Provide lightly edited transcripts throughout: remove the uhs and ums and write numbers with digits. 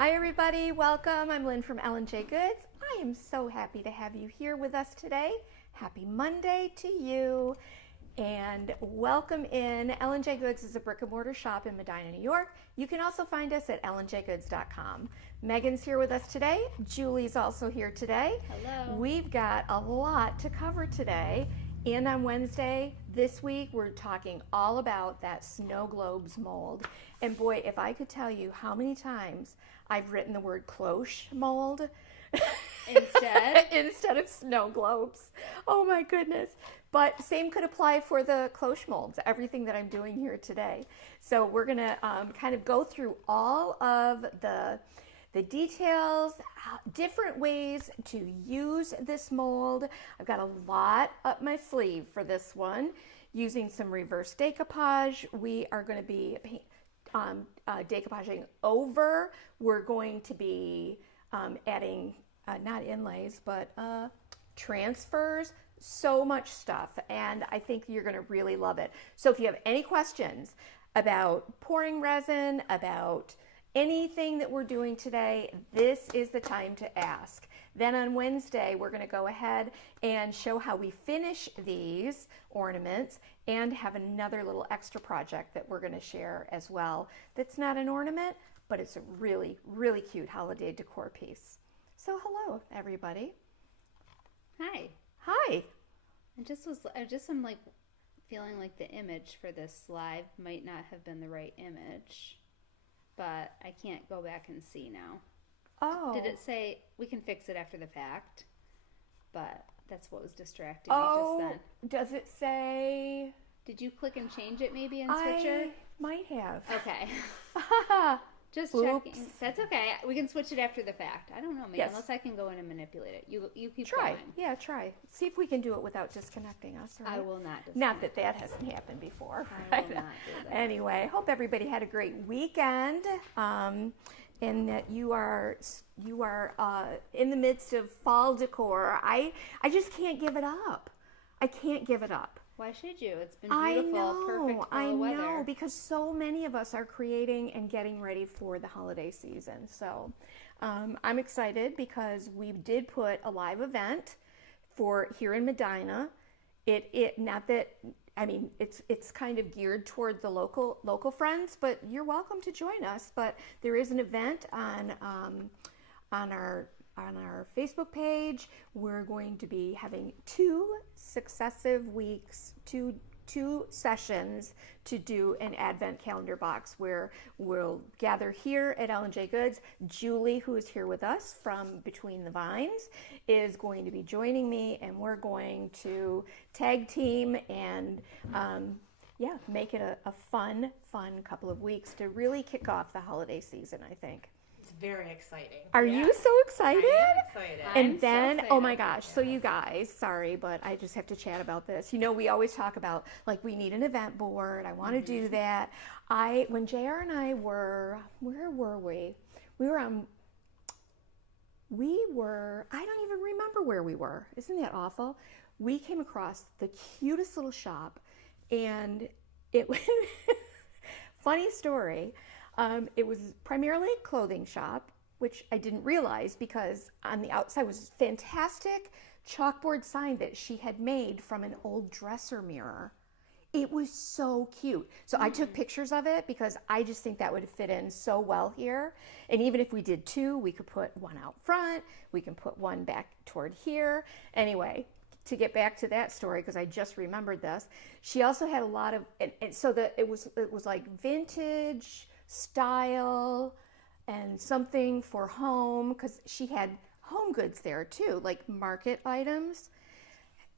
Hi everybody, welcome. I'm Lynn from L&J Goods. I am so happy to have you here with us today. Happy Monday to you and welcome in. L&J Goods is a brick and mortar shop in Medina, New York. You can also find us at ljgoods.com. Megan's here with us today. Julie's also here today. Hello. We've got a lot to cover today. And on Wednesday this week, we're talking all about that snow globes mold. And boy, if I could tell you how many times I've written the word cloche mold instead of snow globes. Oh my goodness. But same could apply for the cloche molds, everything that I'm doing here today. So we're going to kind of go through all of the details, different ways to use this mold. I've got a lot up my sleeve for this one. Using some reverse decoupage, we are going to be decoupaging over. We're going to be adding not inlays, but transfers, so much stuff, and I think you're going to really love it. So if you have any questions about pouring resin, about anything that we're doing today, this is the time to ask. Then on Wednesday, we're going to go ahead and show how we finish these ornaments and have another little extra project that we're going to share as well. That's not an ornament, but it's a really, really cute holiday decor piece. So hello, everybody. Hi. Hi. I'm like feeling like the image for this live might not have been the right image, but I can't go back and see now. Oh. Did it say we can fix it after the fact? But that's what was distracting me just then. Does it say? Did you click and change it maybe in Switcher? I might have. Okay. Just Oops. checking. That's okay. We can switch it after the fact. I don't know, maybe, Yes. unless I can go in and manipulate it. You keep Try. going. Yeah, try. See if we can do it without disconnecting us. Right? I will not. Not that that hasn't happened before. I will not do that. Anyway, hope everybody had a great weekend, and that you are in the midst of fall decor. I just can't give it up. I can't give it up. Why should you? It's been beautiful, perfect fall weather. I know, because so many of us are creating and getting ready for the holiday season. So I'm excited because we did put a live event for here in Medina. It's kind of geared toward the local friends, but you're welcome to join us. But there is an event on our Facebook page. We're going to be having 2 successive weeks, two sessions to do an advent calendar box where we'll gather here at L&J Goods. Julie, who is here with us from Between the Vines, is going to be joining me, and we're going to tag team and make it a fun couple of weeks to really kick off the holiday season, I think. Very exciting. Are you so excited? I am excited. And then, oh my gosh, so you guys, sorry, but I just have to chat about this. You know, we always talk about, like, we need an event board. I want to do that. When JR and I were, where were we? I don't even remember where we were. Isn't that awful? We came across the cutest little shop, and it was, funny story. It was primarily a clothing shop, which I didn't realize because on the outside was a fantastic chalkboard sign that she had made from an old dresser mirror. It was so cute. So I took pictures of it because I just think that would fit in so well here. And even if we did 2, we could put one out front. We can put one back toward here. Anyway, to get back to that story, because I just remembered this, she also had a lot of, and so it was like vintage style and something for home, because she had home goods there too, like market items.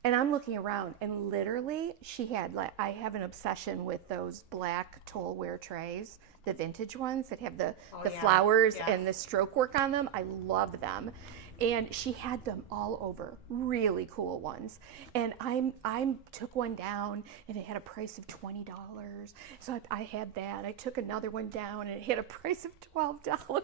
And I'm looking around, and literally she had, like, I have an obsession with those black Tollware trays, the vintage ones that have the flowers and the stroke work on them. I love them. And she had them all over, really cool ones. And I took one down, and it had a price of $20. So I had that. I took another one down, and it had a price of $12.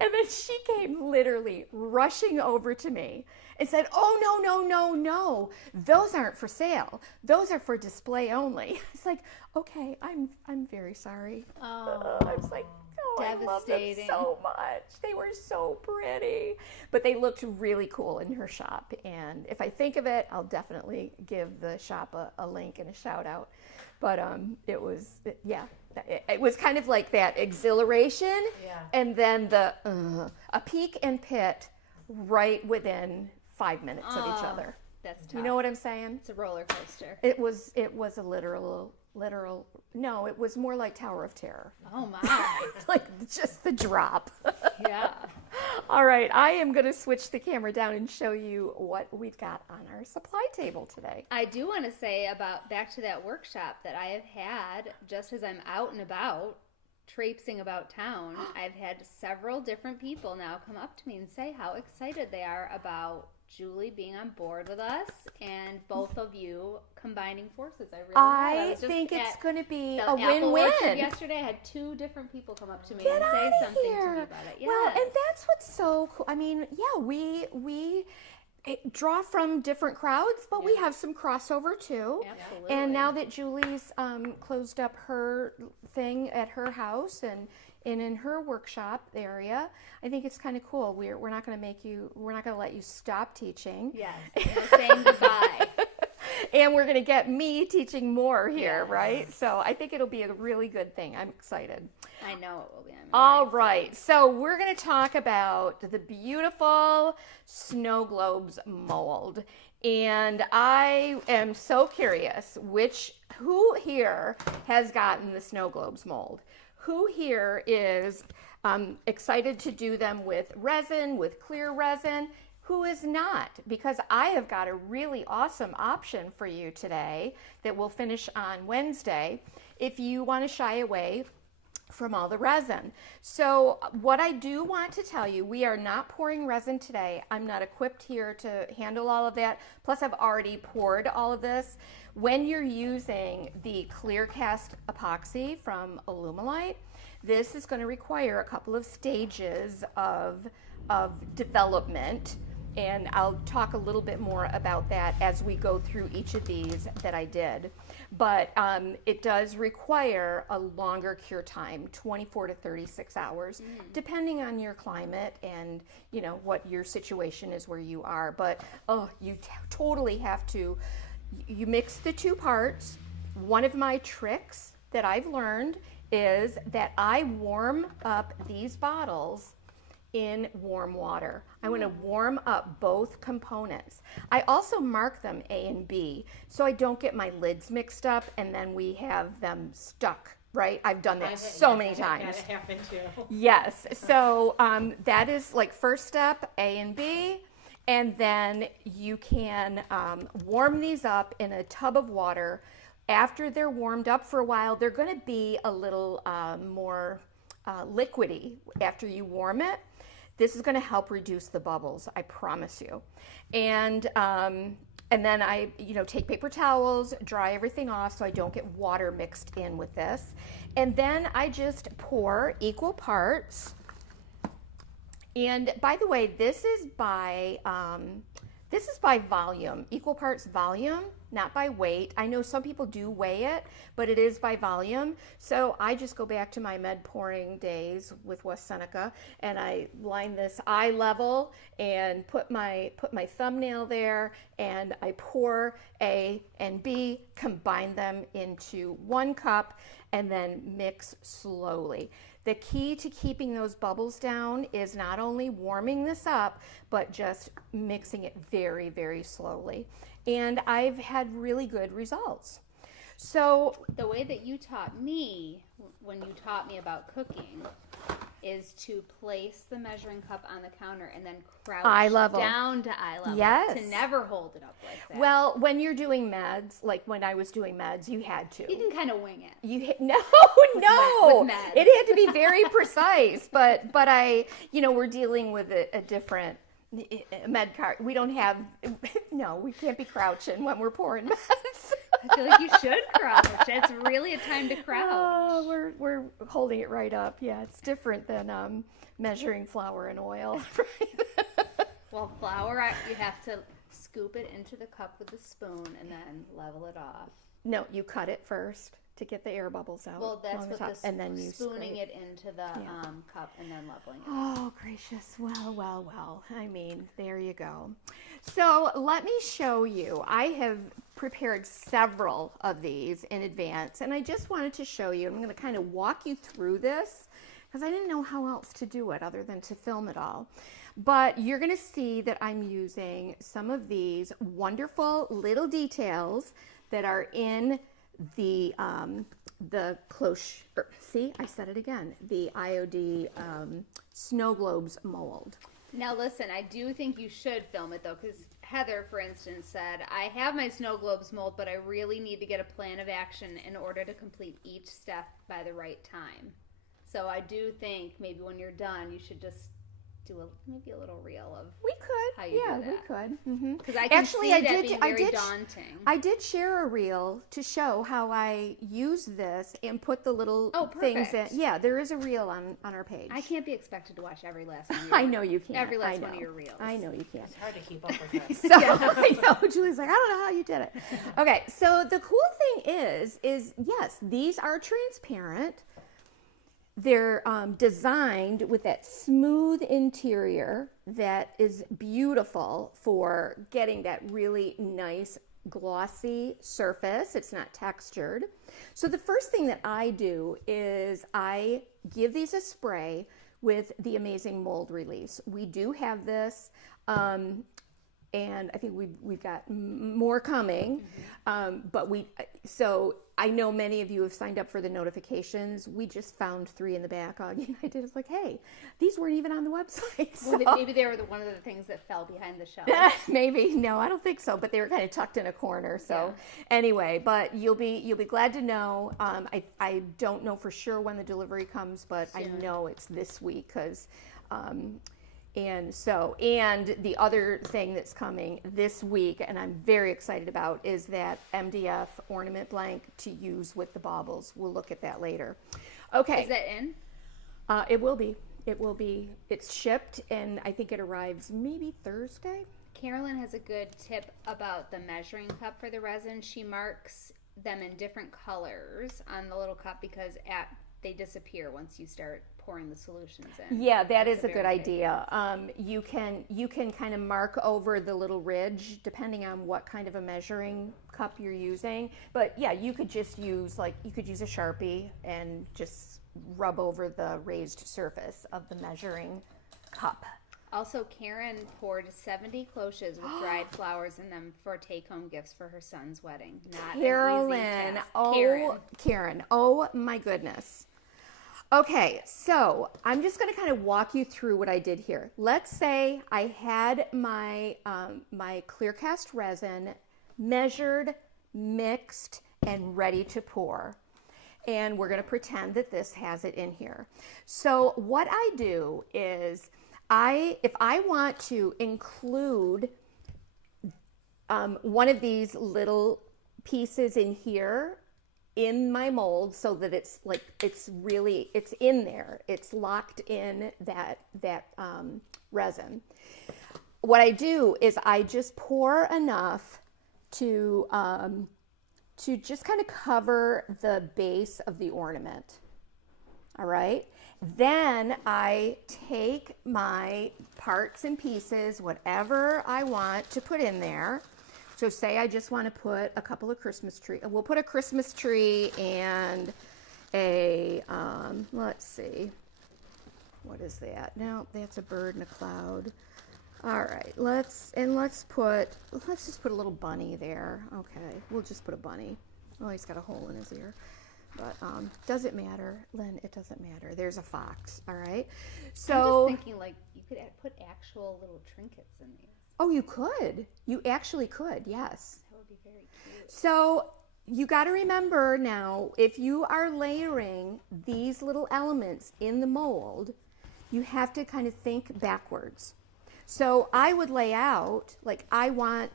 And then she came literally rushing over to me and said, "Oh, no, those aren't for sale. Those are for display only." It's like, okay, I'm very sorry. Oh. I was like, Oh, I love them Devastating. so much. They were so pretty. But they looked really cool in her shop. And if I think of it, I'll definitely give the shop a link and a shout out. But it was, yeah, it was kind of like that exhilaration. Yeah. And then a peak and pit right within 5 minutes of each other. That's tough. You know what I'm saying? It's a roller coaster. It was a literal, no, it was more like Tower of Terror. Oh my. Like just the drop. Yeah. All right, I am going to switch the camera down and show you what we've got on our supply table today. I do want to say about back to that workshop that I have had just as I'm out and about traipsing about town. I've had several different people now come up to me and say how excited they are about Julie being on board with us and both of you combining forces. I think it's going to be a win-win. Yesterday, I had 2 different people come up to me Get and say outta something here. to me about it. Yes. Well, and that's what's so cool. I mean, yeah, we draw from different crowds, but we have some crossover too. Absolutely. And now that Julie's closed up her thing at her house and in her workshop area, I think it's kind of cool. We're not going to let you stop teaching. Yes, we're saying goodbye. And we're going to get me teaching more here, Yes. right? So I think it'll be a really good thing. I'm excited. I know it will be. All right, so we're going to talk about the beautiful snow globes mold. And I am so curious who here has gotten the snow globes mold? Who here is excited to do them with resin, with clear resin? Who is not? Because I have got a really awesome option for you today that we'll finish on Wednesday if you want to shy away from all the resin. So what I do want to tell you, we are not pouring resin today. I'm not equipped here to handle all of that. Plus I've already poured all of this. When you're using the clear cast epoxy from Alumilite, this is going to require a couple of stages of development. And I'll talk a little bit more about that as we go through each of these that I did. But it does require a longer cure time, 24 to 36 hours, depending on your climate and what your situation is where you are. But you totally have to, you mix the 2 parts. One of my tricks that I've learned is that I warm up these bottles in warm water. I want to warm up both components. I also mark them A and B so I don't get my lids mixed up and then we have them stuck, right? I've done that so many times. That happened too. Yes, so that is like first step, A and B, and then you can warm these up in a tub of water. After they're warmed up for a while, they're going to be a little more liquidy after you warm it. This is going to help reduce the bubbles, I promise you. And then I, take paper towels, dry everything off so I don't get water mixed in with this. And then I just pour equal parts. And by the way, this is by volume, equal parts volume, not by weight. I know some people do weigh it, but it is by volume. So I just go back to my med pouring days with West Seneca and I line this eye level and put my thumbnail there and I pour A and B, combine them into 1 cup and then mix slowly. The key to keeping those bubbles down is not only warming this up, but just mixing it very, very slowly. And I've had really good results. So the way that you taught me when you taught me about cooking is to place the measuring cup on the counter and then crouch eye level down to eye level. Yes. To never hold it up like that. Well, when you're doing meds, like when I was doing meds, you had to. You can kind of wing it. No. with meds. It had to be very precise. But I, we're dealing with a different med cart. We don't have, no, we can't be crouching when we're pouring meds. I feel like you should crouch. It's really a time to crouch. Oh, we're holding it right up. Yeah, it's different than measuring flour and oil. Well, flour, you have to scoop it into the cup with a spoon and then level it off. No, you cut it first. to get the air bubbles out. Well, that's along what the top, the and then you spooning scrape. it into the cup and then leveling it. Oh, gracious. Well. I mean, there you go. So let me show you. I have prepared several of these in advance, and I just wanted to show you. I'm going to kind of walk you through this because I didn't know how else to do it other than to film it all. But you're going to see that I'm using some of these wonderful little details that are in the cloche, see, I said it again, the I.O.D. Snow Globes mold. Now listen, I do think you should film it though, because Heather, for instance, said, I have my snow globes mold, but I really need to get a plan of action in order to complete each step by the right time. So I do think maybe when you're done, you should just do maybe a little reel of We could, how you yeah, do that. we could. Because I can Actually, see I that did- being I very did- daunting. I did share a reel to show how I use this and put the little things in. perfect. Yeah, there is a reel on our page. I can't be expected to watch every last one of your, I know you can't. every last I one of know. your reels. I know you can't. It's hard to keep up with this. So I know Julie's like, I don't know how you did it. Okay, so the cool thing is yes, these are transparent. They're designed with that smooth interior that is beautiful for getting that really nice glossy surface. It's not textured. So the first thing that I do is I give these a spray with the amazing mold release. We do have this, and I think we've got more coming. So I know many of you have signed up for the notifications. We just found 3 in the back. Augie and I did. It's like, hey, these weren't even on the website. So. Well, maybe they were one of the things that fell behind the shelf. Maybe, no, I don't think so. But they were kind of tucked in a corner. So anyway, but you'll be glad to know. I don't know for sure when the delivery comes, but I know it's this week because. And the other thing that's coming this week, and I'm very excited about, is that MDF ornament blank to use with the baubles. We'll look at that later. Okay. Is that in? It will be. It will be. It's shipped, and I think it arrives maybe Thursday. Carolyn has a good tip about the measuring cup for the resin. She marks them in different colors on the little cup because they disappear once you start pouring the solutions in. Yeah, that's a a good very idea. You can kind of mark over the little ridge depending on what kind of a measuring cup you're using. But yeah, you could just use a Sharpie and just rub over the raised surface of the measuring cup. Also, Karen poured 70 cloches with dried flowers in them for take-home gifts for her son's wedding. Not Carolyn, an easy task. Karen, oh my goodness. Okay, so I'm just going to kind of walk you through what I did here. Let's say I had my my clear cast resin measured, mixed, and ready to pour. And we're going to pretend that this has it in here. So what I do is if I want to include one of these little pieces in here in my mold so that it's in there, it's locked in that resin. What I do is I just pour enough to just kind of cover the base of the ornament. All right. Then I take my parts and pieces, whatever I want to put in there. So say I just want to put a couple of Christmas trees. We'll put a Christmas tree and a, let's see, what is that? No, that's a bird and a cloud. All right, let's just put a little bunny there. Okay, we'll just put a bunny. Oh, he's got a hole in his ear. But does it matter, Lynn? It doesn't matter. There's a fox, all right? So I'm just thinking you could put actual little trinkets in these. Oh, you could. You actually could, yes. That would be very cute. So you got to remember now, if you are layering these little elements in the mold, you have to kind of think backwards. So I would lay out, I want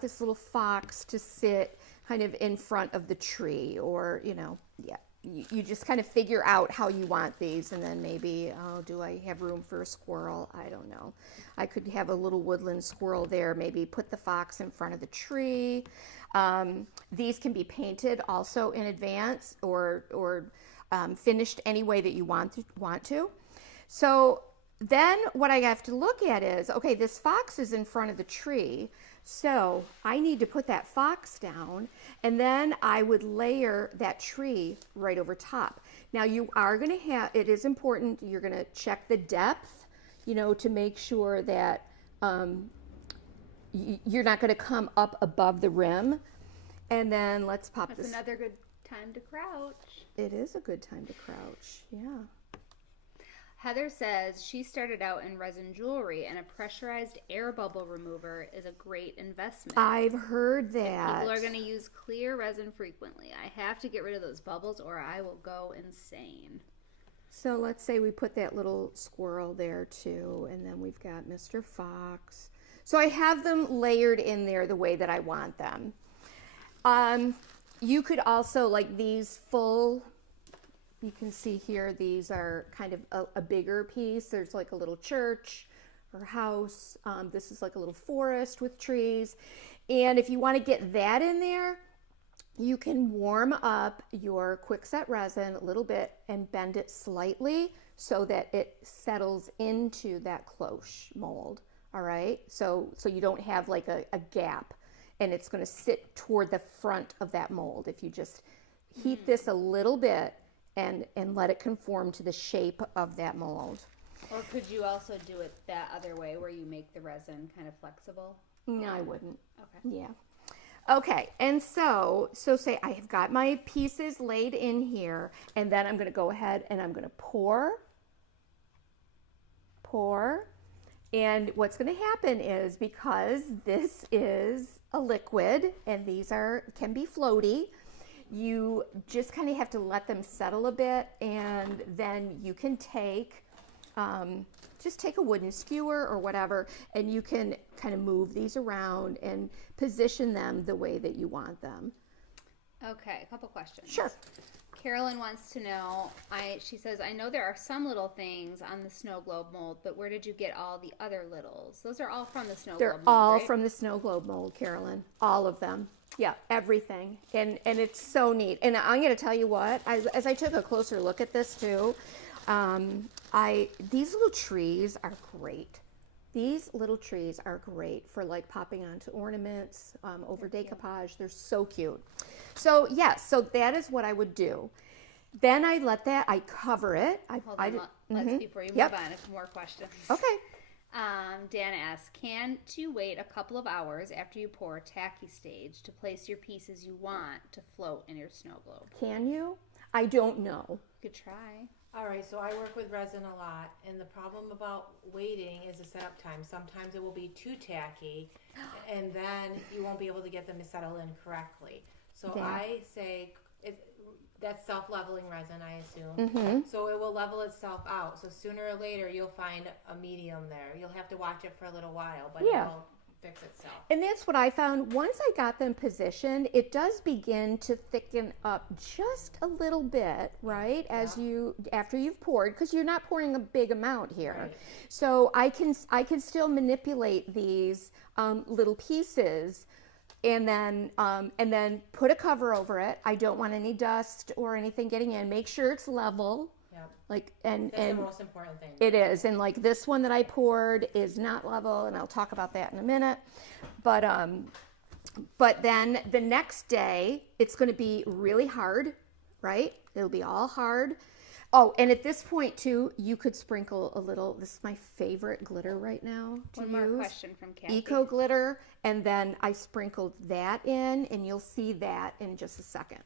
this little fox to sit kind of in front of the tree, or, you just kind of figure out how you want these, and then maybe, oh, do I have room for a squirrel? I don't know. I could have a little woodland squirrel there, maybe put the fox in front of the tree. These can be painted also in advance or finished any way that you want to. So then what I have to look at is, okay, this fox is in front of the tree, so I need to put that fox down, and then I would layer that tree right over top. Now you are going to have, it is important, you're going to check the depth, to make sure that you're not going to come up above the rim. And then let's pop That's this. another good time to crouch. It is a good time to crouch, yeah. Heather says she started out in resin jewelry, and a pressurized air bubble remover is a great investment. I've heard that. People are going to use clear resin frequently. I have to get rid of those bubbles or I will go insane. So let's say we put that little squirrel there too, and then we've got Mr. Fox. So I have them layered in there the way that I want them. You could also, like these full, you can see here, these are kind of a bigger piece. There's like a little church or house. This is like a little forest with trees. And if you want to get that in there, you can warm up your quickset resin a little bit and bend it slightly so that it settles into that cloche mold. All right, so you don't have like a gap, and it's going to sit toward the front of that mold. If you just heat this a little bit and let it conform to the shape of that mold. Or could you also do it that other way where you make the resin kind of flexible? No, I wouldn't. Okay. Yeah. Okay, and so say I have got my pieces laid in here, and then I'm going to go ahead and I'm going to pour. And what's going to happen is, because this is a liquid and these can be floaty, you just kind of have to let them settle a bit, and then you can just take a wooden skewer or whatever, and you can kind of move these around and position them the way that you want them. Okay, a couple questions. Sure. Carolyn wants to know, she says, I know there are some little things on the snow globe mold, but where did you get all the other littles? Those are all from the snow globe mold, They're all right? from the snow globe mold, Carolyn. All of them. Yeah, everything. And it's so neat. And I'm going to tell you what, as I took a closer look at this too, these little trees are great. These little trees are great for like popping onto ornaments, over decoupage. They're so cute. So yes, so that is what I would do. Then I cover it. Hold on, let's before you move on, I have more questions. Okay. Dan asks, can't you wait a couple of hours after you pour a tacky stage to place your pieces you want to float in your snow globe? Can you? I don't know. You could try. All right, so I work with resin a lot, and the problem about waiting is the setup time. Sometimes it will be too tacky, and then you won't be able to get them to settle in correctly. So Yeah. I say that's self-leveling resin, I assume. So it will level itself out. So sooner or later, you'll find a medium there. You'll have to watch it for a little while, but Yeah. it will fix itself. And that's what I found. Once I got them positioned, it does begin to thicken up just a little bit, right? After you've poured, because you're not pouring a big amount here. Right. So I can still manipulate these little pieces, and then put a cover over it. I don't want any dust or anything getting in. Make sure it's level. Yeah. That's the most important thing. It is, and like this one that I poured is not level, and I'll talk about that in a minute. But then the next day, it's going to be really hard, right? It'll be all hard. Oh, and at this point too, you could sprinkle a little. This is my favorite glitter right now to One use. more question from Kathy. Eco glitter, and then I sprinkled that in, and you'll see that in just a second.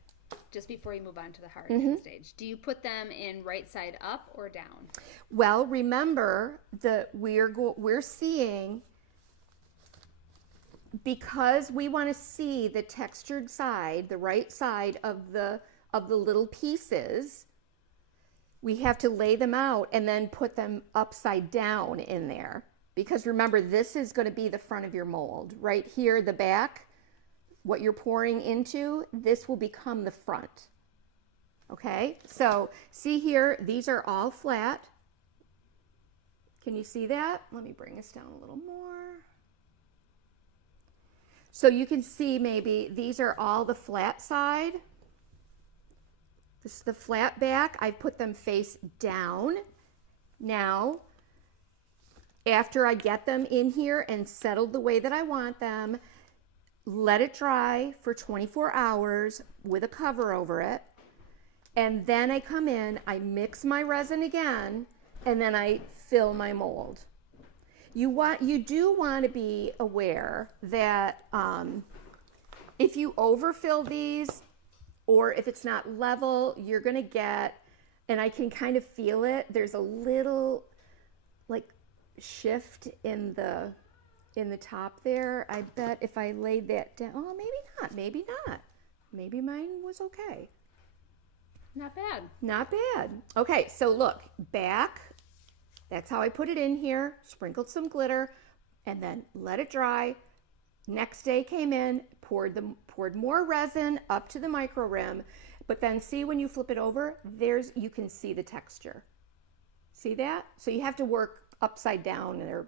Just before you move on to the hardening stage, do you put them in right side up or down? Well, remember that we're seeing, because we want to see the textured side, the right side of the little pieces. We have to lay them out and then put them upside down in there, because remember, this is going to be the front of your mold. Right here, the back, what you're pouring into, this will become the front. Okay, so see here, these are all flat. Can you see that? Let me bring this down a little more. So you can see maybe these are all the flat side. This is the flat back. I put them face down. Now, after I get them in here and settled the way that I want them, let it dry for 24 hours with a cover over it. And then I come in, I mix my resin again, and then I fill my mold. You do want to be aware that if you overfill these, or if it's not level, you're gonna get, and I can kind of feel it, there's a little like shift in the top there. I bet if I laid that down, oh, maybe not. Maybe mine was okay. Not bad. Not bad. Okay, so look, back, that's how I put it in here, sprinkled some glitter, and then let it dry. Next day came in, poured more resin up to the micro rim, but then see when you flip it over, you can see the texture. See that? So you have to work upside down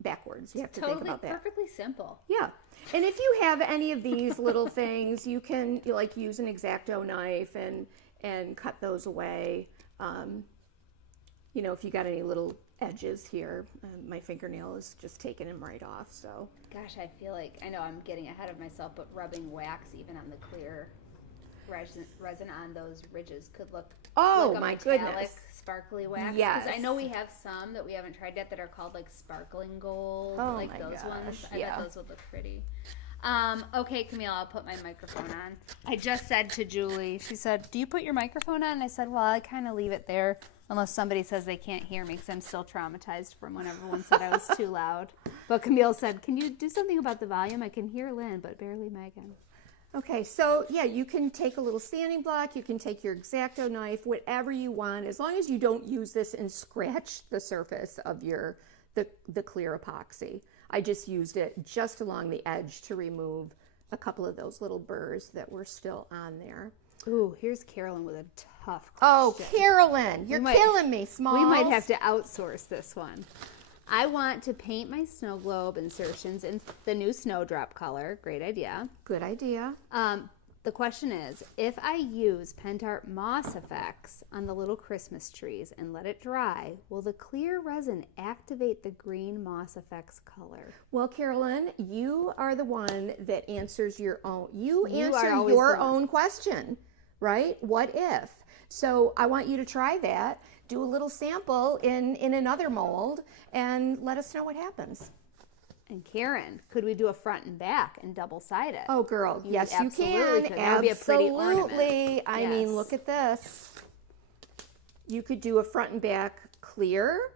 backwards. You have to think about that. Perfectly simple. Yeah. And if you have any of these little things, you can like use an X-Acto knife and cut those away. If you got any little edges here, my fingernail is just taking them right off. So, gosh, I feel like I know I'm getting ahead of myself, but rubbing wax even on the clear resin on those ridges could look like a my metallic, goodness, sparkly wax. Yes. Because I know we have some that we haven't tried yet that are called like sparkling gold, like those ones. I bet those would look pretty. Okay, Camille, I'll put my microphone on. I just said to Julie, she said, "Do you put your microphone on?" And I said, "Well, I kind of leave it there unless somebody says they can't hear me because I'm still traumatized from when everyone said I was too loud." But Camille said, "Can you do something about the volume? I can hear Lynn, but barely Megan." Okay, so yeah, you can take a little sanding block, you can take your X-Acto knife, whatever you want, as long as you don't use this and scratch the surface of the clear epoxy. I just used it just along the edge to remove a couple of those little burrs that were still on there. Ooh, here's Carolyn with a tough question. Oh, Carolyn, you're killing me, Smalls. We might have to outsource this one. I want to paint my snow globe insertions in the new snowdrop color. Great idea. Good idea. The question is, if I use Pentart Moss Effects on the little Christmas trees and let it dry, will the clear resin activate the green Moss Effects color? Well, Carolyn, you are the one that answers your own. You You answer are always your the one. own question, right? What if? So I want you to try that. Do a little sample in another mold and let us know what happens. And Karen, could we do a front and back and double-side it? Oh, girl, yes, you absolutely can. could. That would be a pretty ornament. Absolutely. I mean, Yes. look at this. You could do a front and back clear.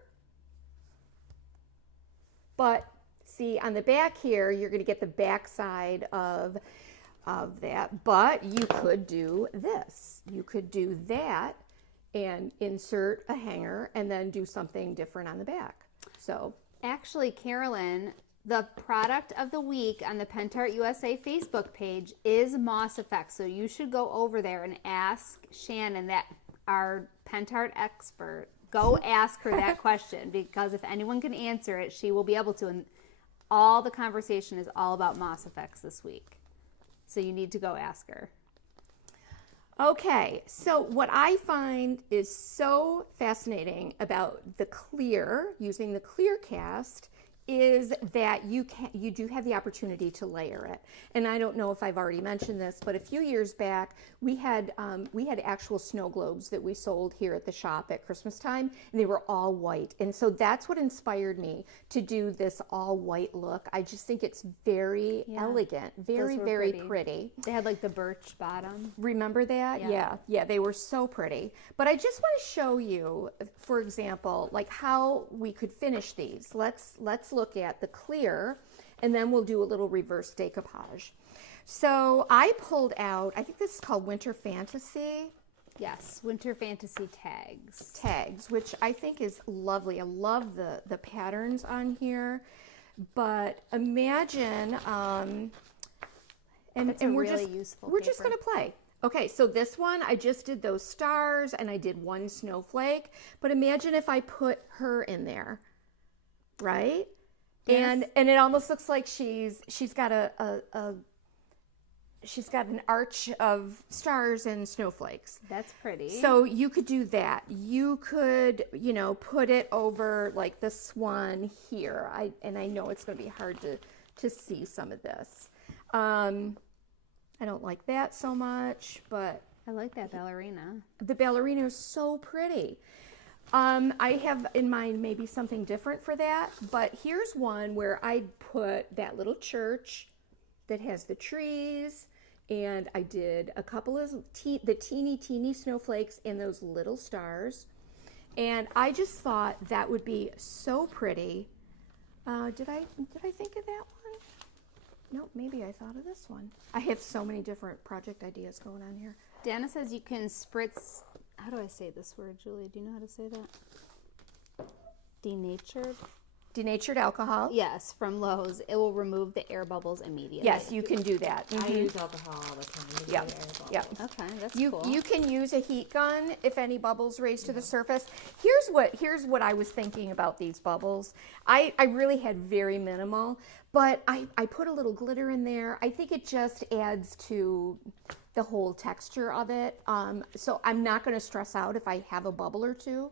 But see, on the back here, you're going to get the back side of that. But you could do this. You could do that and insert a hanger and then do something different on the back. So Actually, Carolyn, the product of the week on the Pentart USA Facebook page is Moss Effects. So you should go over there and ask Shannon, that our Pentart expert, go ask her that question, because if anyone can answer it, she will be able to. And all the conversation is all about Moss Effects this week. So you need to go ask her. okay, so what I find is so fascinating about the clear, using the clear cast, is that you do have the opportunity to layer it. And I don't know if I've already mentioned this, but a few years back we had actual snow globes that we sold here at the shop at Christmas time, and they were all white. And so that's what inspired me to do this all white look. I just think it's very elegant, very, were very pretty. pretty. They had like the birch bottom. Remember that? Yeah, they were so pretty. But I just want to show you, for example, like how we could finish these. Let's look at the clear, and then we'll do a little reverse decoupage. So I pulled out, I think this is called Winter Fantasy Yes, Winter Fantasy tags. tags, which I think is lovely. I love the patterns on here. But imagine, and That's a we're really just useful we're just paper. going to play. Okay, so this one, I just did those stars and I did one snowflake, but imagine if I put her in there, right? Yes. And it almost looks like she's got she's got an arch of stars and snowflakes. That's pretty. So you could do that. You could, you know, put it over like the swan here. I know it's going to be hard to see some of this. I don't like that so much, but I like that ballerina. the ballerina is so pretty. I have in mind maybe something different for that, but here's one where I put that little church that has the trees, and I did a couple of the teeny snowflakes and those little stars, and I just thought that would be so pretty. Did I think of that one? No, maybe I thought of this one. I have so many different project ideas going on here. Dana says you can spritz. How do I say this word, Julie? Do you know how to say that? Denatured? Denatured alcohol. Yes, from Lowe's. It will remove the air bubbles immediately. Yes, you can do that. I use alcohol all the time. To Yep. get air bubbles. Yep. Okay, that's You cool. you can use a heat gun if any bubbles raise to the surface. Here's what I was thinking about these bubbles. I really had very minimal, but I put a little glitter in there. I think it just adds to the whole texture of it. So I'm not going to stress out if I have a bubble or two.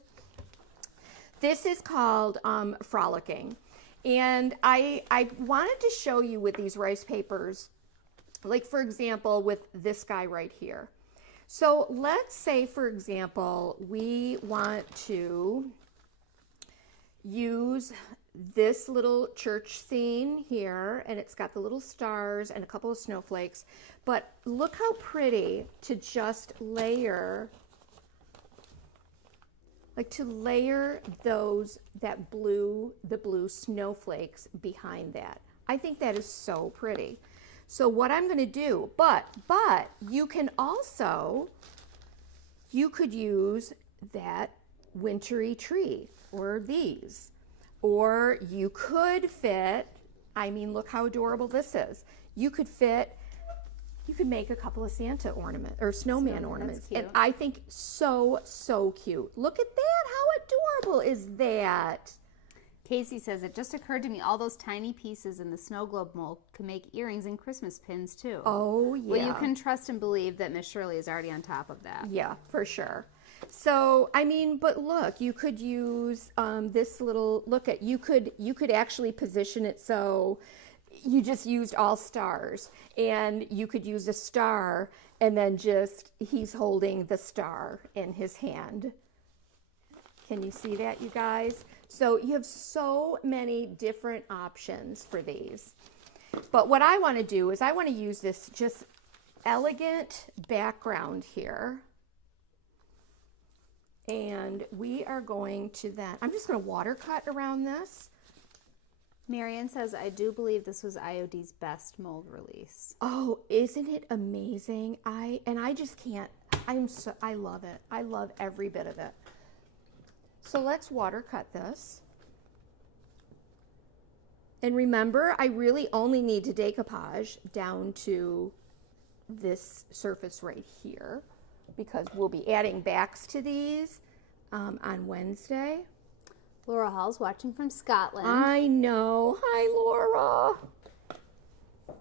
This is called Frolicking. And I wanted to show you with these rice papers, like for example, with this guy right here. So let's say, for example, we want to use this little church scene here, and it's got the little stars and a couple of snowflakes, but look how pretty to just layer, like to layer the blue snowflakes behind that. I think that is so pretty. So what I'm going to do, but you can also, you could use that wintry tree or these, or you could fit, I mean, look how adorable this is. You could make a couple of Santa ornament or snowman ornaments. cute. And I think so cute. Look at that. How adorable is that? Casey says, it just occurred to me all those tiny pieces in the snow globe mold could make earrings and Christmas pins too. Oh, yeah. Well, you can trust and believe that Miss Shirley is already on top of that. Yeah, for sure. So, I mean, but look, you could use this little, you could actually position it so you just used all stars, and you could use a star and then just, he's holding the star in his hand. Can you see that, you guys? So you have so many different options for these. But what I want to do is I want to use this just elegant background here. And we are going to then, I'm just going to water cut around this. Marianne says, I do believe this was I.O.D's best mold release. Oh, isn't it amazing? I just can't, I love it. I love every bit of it. So let's water cut this. And remember, I really only need to decoupage down to this surface right here, because we'll be adding backs to these on Wednesday. Laura Hall's watching from Scotland. I know. Hi, Laura.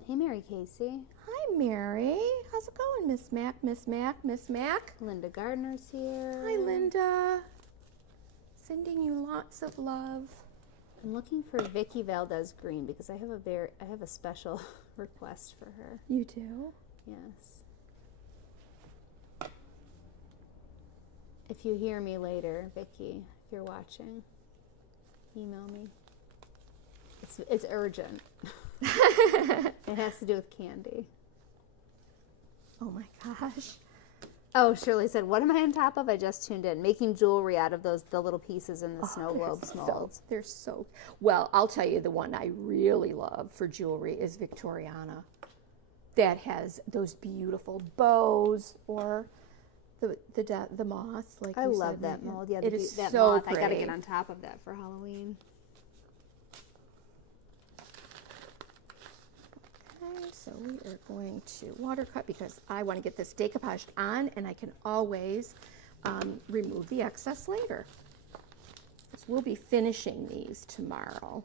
Hey, Mary Casey. Hi, Mary. How's it going, Miss Mac, Miss Mac, Miss Mac? Linda Gardner's here. Hi, Linda. Sending you lots of love. I'm looking for Vicky Valdez Green because I have a special request for her. You do? Yes. If you hear me later, Vicky, if you're watching, email me. It's urgent. It has to do with candy. Oh my gosh. Oh, Shirley said, what am I on top of? I just tuned in. Making jewelry out of the little pieces in the snow globes mold. They're so, well, I'll tell you the one I really love for jewelry is Victoriana. That has those beautiful bows, or the moth. Like I you love said, that Megan. mold. Yeah, it is that so moth. pretty. I got to get on top of that for Halloween. Okay, so we are going to water cut because I want to get this decoupaged on, and I can always remove the excess later. So we'll be finishing these tomorrow.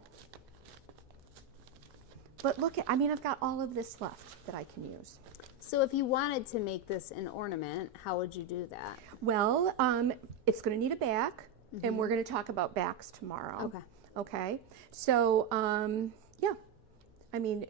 But look at, I mean, I've got all of this left that I can use. So if you wanted to make this an ornament, how would you do that? Well, it's going to need a back, and we're going to talk about backs tomorrow. Okay. Okay. So, yeah, I mean,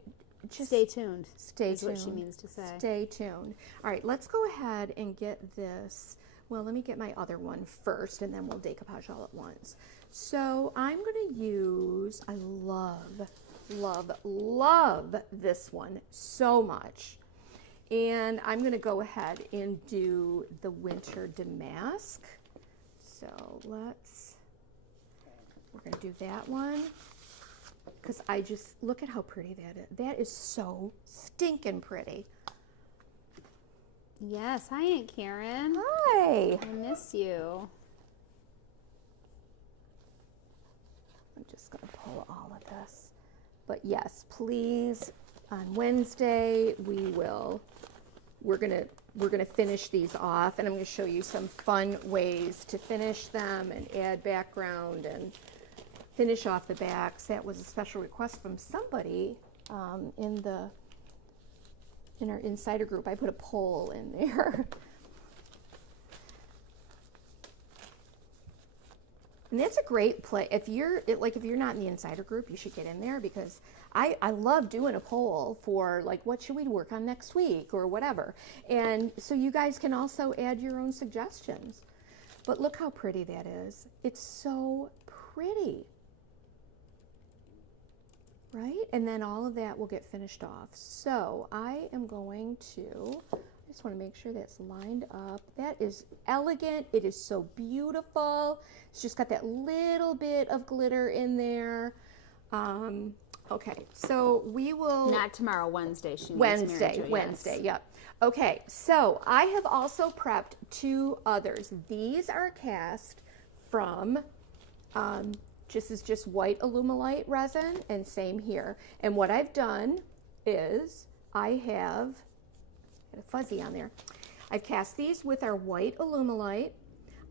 just Stay tuned. Stay is tuned. what she means to say. Stay tuned. All right, let's go ahead and get this. Well, let me get my other one first, and then we'll decoupage all at once. So I'm going to use, I love, love, love this one so much. And I'm going to go ahead and do the Winter Damask. So we're going to do that one. Because I just, look at how pretty that is. That is so stinking pretty. Yes, hi Aunt Karen. Hi. I miss you. I'm just going to pull all of this. But yes, please, on Wednesday, we're going to finish these off, and I'm going to show you some fun ways to finish them and add background and finish off the backs. That was a special request from somebody in our insider group. I put a poll in there. And that's a great play. If you're not in the insider group, you should get in there, because I love doing a poll for like, what should we work on next week or whatever. And so you guys can also add your own suggestions. But look how pretty that is. It's so pretty. Right? And then all of that will get finished off. So I am going to, I just want to make sure that's lined up. That is elegant. It is so beautiful. It's just got that little bit of glitter in there. Okay, so we will... Not tomorrow, Wednesday. She means Wednesday, Mary Jo, Wednesday, yes. yep. Okay, so I have also prepped 2 others. These are cast from... just white Alumilite resin, and same here. And what I've done is I have got a fuzzy on there. I've cast these with our white Alumilite.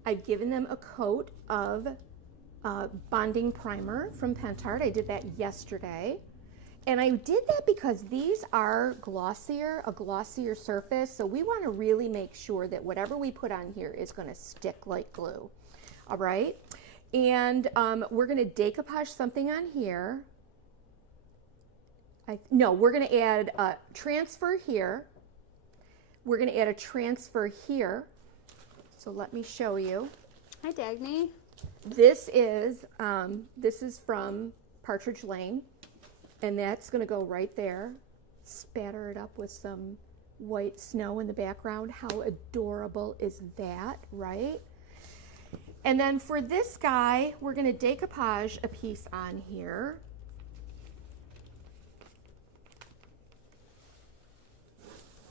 I've given them a coat of bonding primer from Pentart. I did that yesterday. And I did that because these are a glossier surface. So we want to really make sure that whatever we put on here is going to stick like glue. All right. And we're going to decoupage something on here. We're going to add a transfer here. We're going to add a transfer here. So let me show you. Hi, Dagny. This is from Partridge Lane, and that's going to go right there. Spatter it up with some white snow in the background. How adorable is that, right? And then for this guy, we're going to decoupage a piece on here.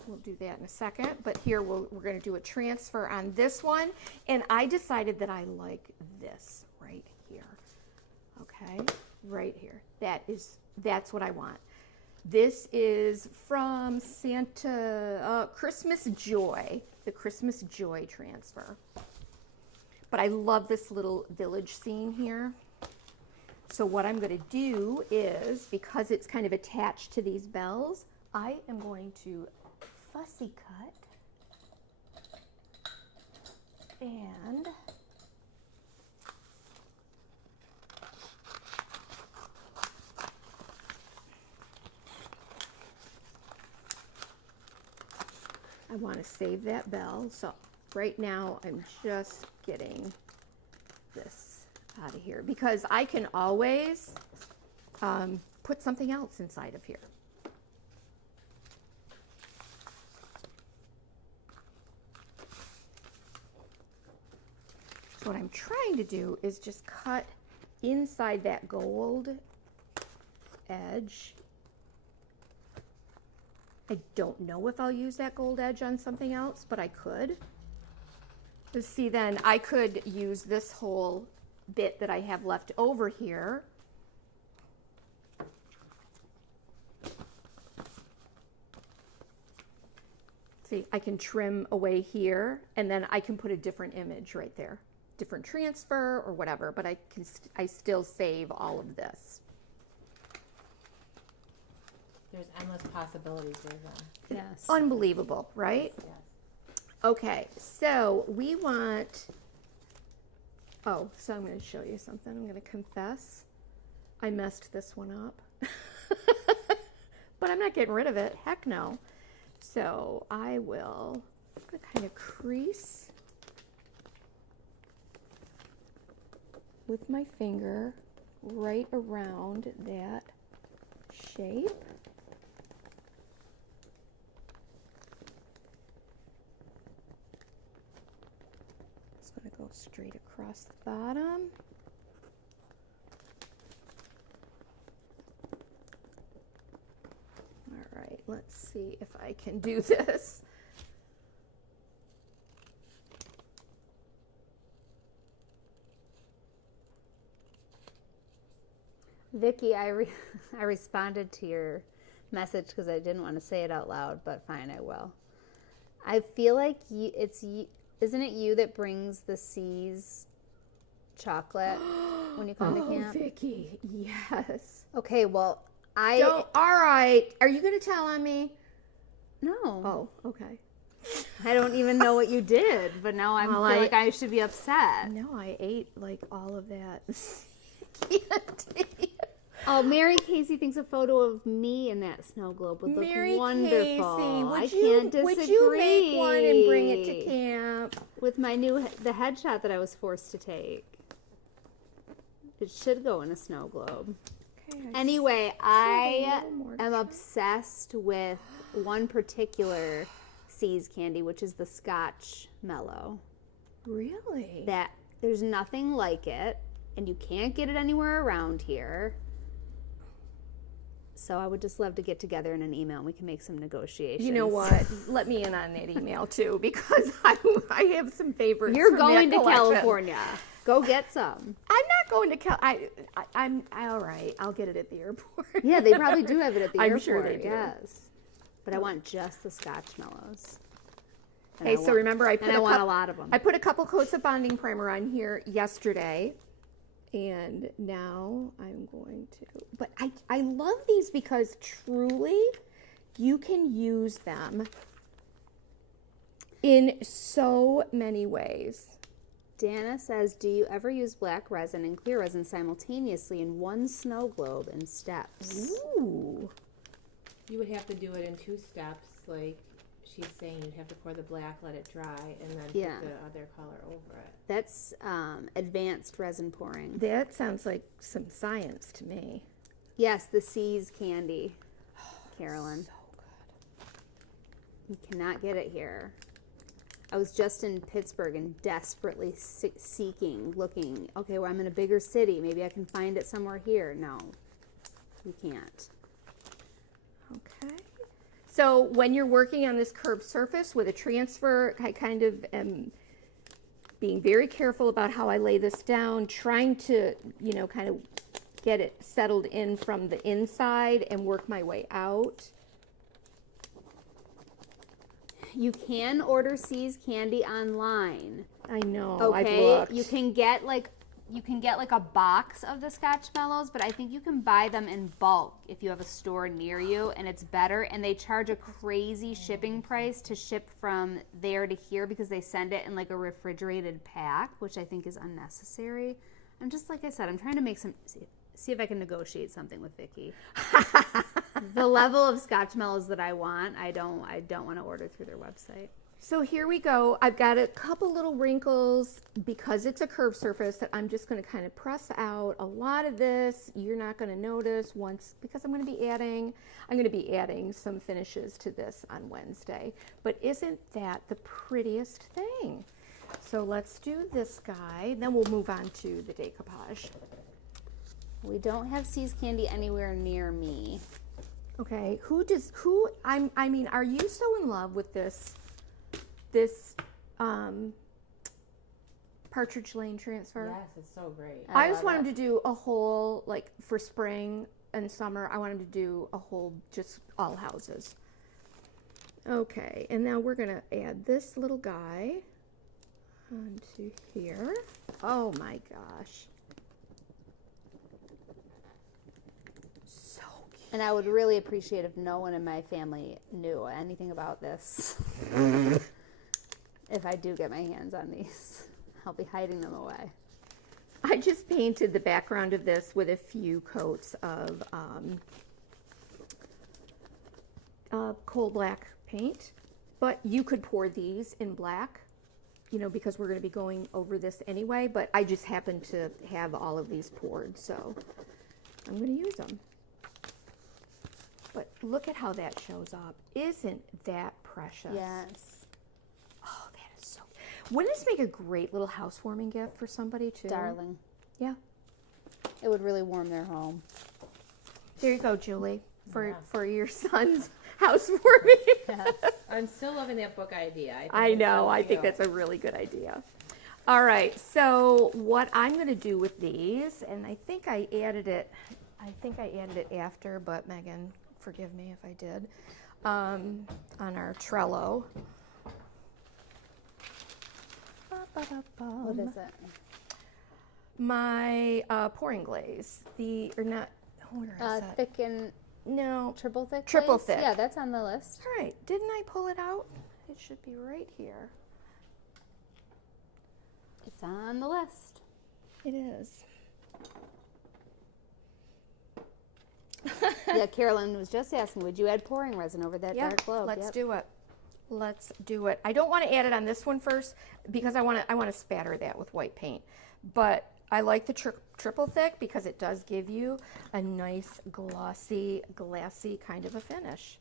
We'll do that in a second, but here we're going to do a transfer on this one, and I decided that I like this right here. Okay, right here. That's what I want. This is from Santa Christmas Joy, the Christmas Joy transfer. But I love this little village scene here. So what I'm going to do is, because it's kind of attached to these bells, I am going to fussy cut and I want to save that bell. So right now I'm just getting this out of here, because I can always put something else inside of here. So what I'm trying to do is just cut inside that gold edge. I don't know if I'll use that gold edge on something else, but I could. See, then I could use this whole bit that I have left over here See, I can trim away here, and then I can put a different image right there. Different transfer or whatever, but I still save all of this. There's endless possibilities, Resin. Yes. Unbelievable, right? Yes. Okay, so we want, so I'm going to show you something. I'm going to confess. I messed this one up. But I'm not getting rid of it. Heck no. So I'm going to kind of crease with my finger right around that shape. It's going to go straight across the bottom. All right, let's see if I can do this. Vicky, I responded to your message because I didn't want to say it out loud, but fine, I will. I feel like isn't it you that brings the C's chocolate when you come to camp? Vicky, yes. Okay, well, All right. Are you going to tell on me? No. Oh, okay. I don't even know what you did, but now I feel like I should be upset. No, I ate like all of that candy. Oh, Mary Casey thinks a photo of me in that snow globe would look wonderful. I can't disagree. Would you make one and bring it to camp? With the headshot that I was forced to take. It should go in a snow globe. Okay, Anyway, I am obsessed with one particular C's candy, which is the Scotch Mellow. Really? That there's nothing like it, and you can't get it anywhere around here. So I would just love to get together in an email and we can make some negotiations. You know what? Let me in on that email too, because I have some favorites. You're from going that to collection. California. Go get some. I'm not going to I'm all right. I'll get it at the airport. Yeah, they probably do have it at the airport. I'm sure they do. Yes. But I want just the Scotch Mellows. And Okay, so remember I want a lot of them. I put a couple coats of bonding primer on here yesterday. And now I'm going to, but I love these because truly you can use them in so many ways. Dana says, do you ever use black resin and clear resin simultaneously in one snow globe in steps? Ooh. You would have to do it in 2 steps, like she's saying. You'd have to pour the black, let it dry, and then put the other color over it. That's advanced resin pouring. That sounds like some science to me. Yes, the C's candy, Carolyn. So good. You cannot get it here. I was just in Pittsburgh and desperately looking. Okay, well, I'm in a bigger city. Maybe I can find it somewhere here. No, you can't. Okay. So when you're working on this curved surface with a transfer, I kind of am being very careful about how I lay this down, trying to, kind of get it settled in from the inside and work my way out. You can order C's candy online. I know. Okay, I've looked. you can get like a box of the Scotch Mellows, but I think you can buy them in bulk if you have a store near you, and it's better. And they charge a crazy shipping price to ship from there to here because they send it in like a refrigerated pack, which I think is unnecessary. I'm just, like I said, I'm trying to make see if I can negotiate something with Vicky. The level of Scotch Mellows that I want, I don't want to order through their website. So here we go. I've got a couple little wrinkles because it's a curved surface that I'm just going to kind of press out. A lot of this you're not going to notice because I'm going to be adding some finishes to this on Wednesday. But isn't that the prettiest thing? So let's do this guy. Then we'll move on to the decoupage. We don't have C's candy anywhere near me. Okay. Are you so in love with this Partridge Lane transfer? Yes, it's so great. I just want him to do a whole, like for spring and summer, I want him to do a whole, just all houses. Okay, and now we're gonna add this little guy onto here. Oh my gosh. So cute. And I would really appreciate if no one in my family knew anything about this. If I do get my hands on these, I'll be hiding them away. I just painted the background of this with a few coats of coal black paint, but you could pour these in black, you know, because we're going to be going over this anyway, but I just happen to have all of these poured, so I'm going to use them. But look at how that shows up. Isn't that precious? Yes. Oh, that is so... Wouldn't this make a great little housewarming gift for somebody, too? Darling. Yeah. It would really warm their home. There you go, Julie, for, Yeah. for your son's housewarming. Yes. I'm still loving that book idea. I it's know. so I think cute. that's a really good idea. All right. So what I'm going to do with these, and I think I added it after, but Megan, forgive me if I did, on our Trello. What is it? My pouring glaze. Where is that? Thick and No. triple thick? Triple glaze? thick. Yeah, that's on the list. All right. Didn't I pull it out? It should be right here. It's on the list. It is. Yeah, Carolyn was just asking, would you add pouring resin over that Yeah, dark globe? let's Yep. do it. Let's do it. I don't want to add it on this one first because I want to spatter that with white paint. But I like the triple thick because it does give you a nice glossy, glassy kind of a finish.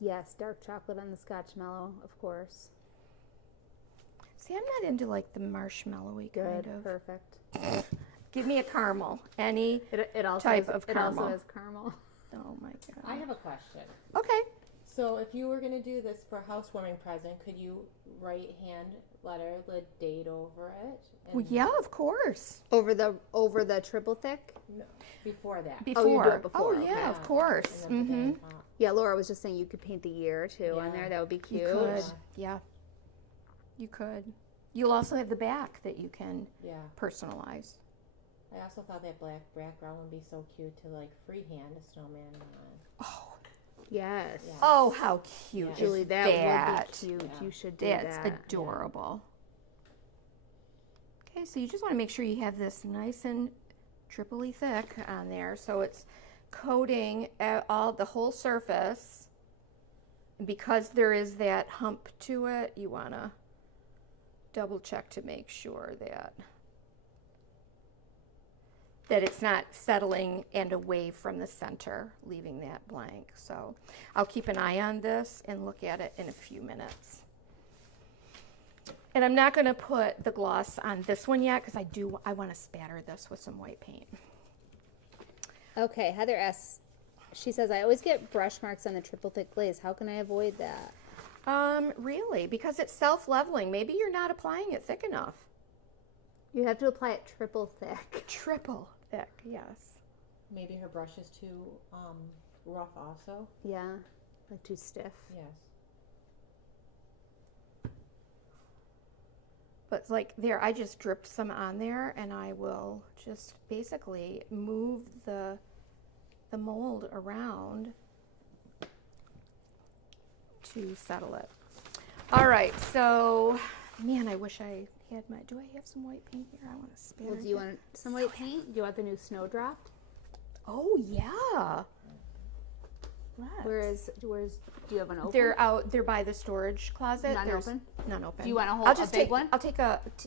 Yes, dark chocolate on the Scotch mellow, of course. See, I'm not into like the marshmallowy kind Good, of. perfect. Give me a caramel, any It also type has, of It caramel. also has caramel. Oh my god. I have a question. Okay. So if you were going to do this for a housewarming present, could you write hand letter the date over it? Well, yeah, of course. Over the triple thick? No, before that. Before. Oh, you do it before, Oh, yeah, okay. of course. And then put that Mm-hmm. on top. Yeah, Laura was just saying you could paint the year too on Yeah. there. That would be You cute. could. Yeah. You could. You'll also have the back that you can Yeah. personalize. I also thought that black background would be so cute to like freehand a snowman on. Oh, Yes. Yeah. oh, how cute Yeah. is Julie, that that? would be cute. Yeah. You should do That's that. adorable. Okay, so you just want to make sure you have this nice and triply thick on there, so it's coating the whole surface. And because there is that hump to it, you want to double check to make sure that it's not settling and away from the center, leaving that blank. So I'll keep an eye on this and look at it in a few minutes. And I'm not going to put the gloss on this one yet because I want to spatter this with some white paint. Okay, Heather S. She says, I always get brush marks on the triple thick glaze. How can I avoid that? Really? Because it's self-leveling. Maybe you're not applying it thick enough. You have to apply it triple thick. Triple thick, yes. Maybe her brush is too rough also. Yeah, like too stiff. Yes. But like there, I just dripped some on there, and I will just basically move the mold around to settle it. All right, so man, I wish I had my. Do I have some white paint here? I want to spatter. Well, do you want some white paint? Do you want the new snowdrop? Oh yeah. Let's. Where's? Do you have an open? They're out. They're by the storage closet. None open? None open. Do you want a whole I'll just a big take one? I'll take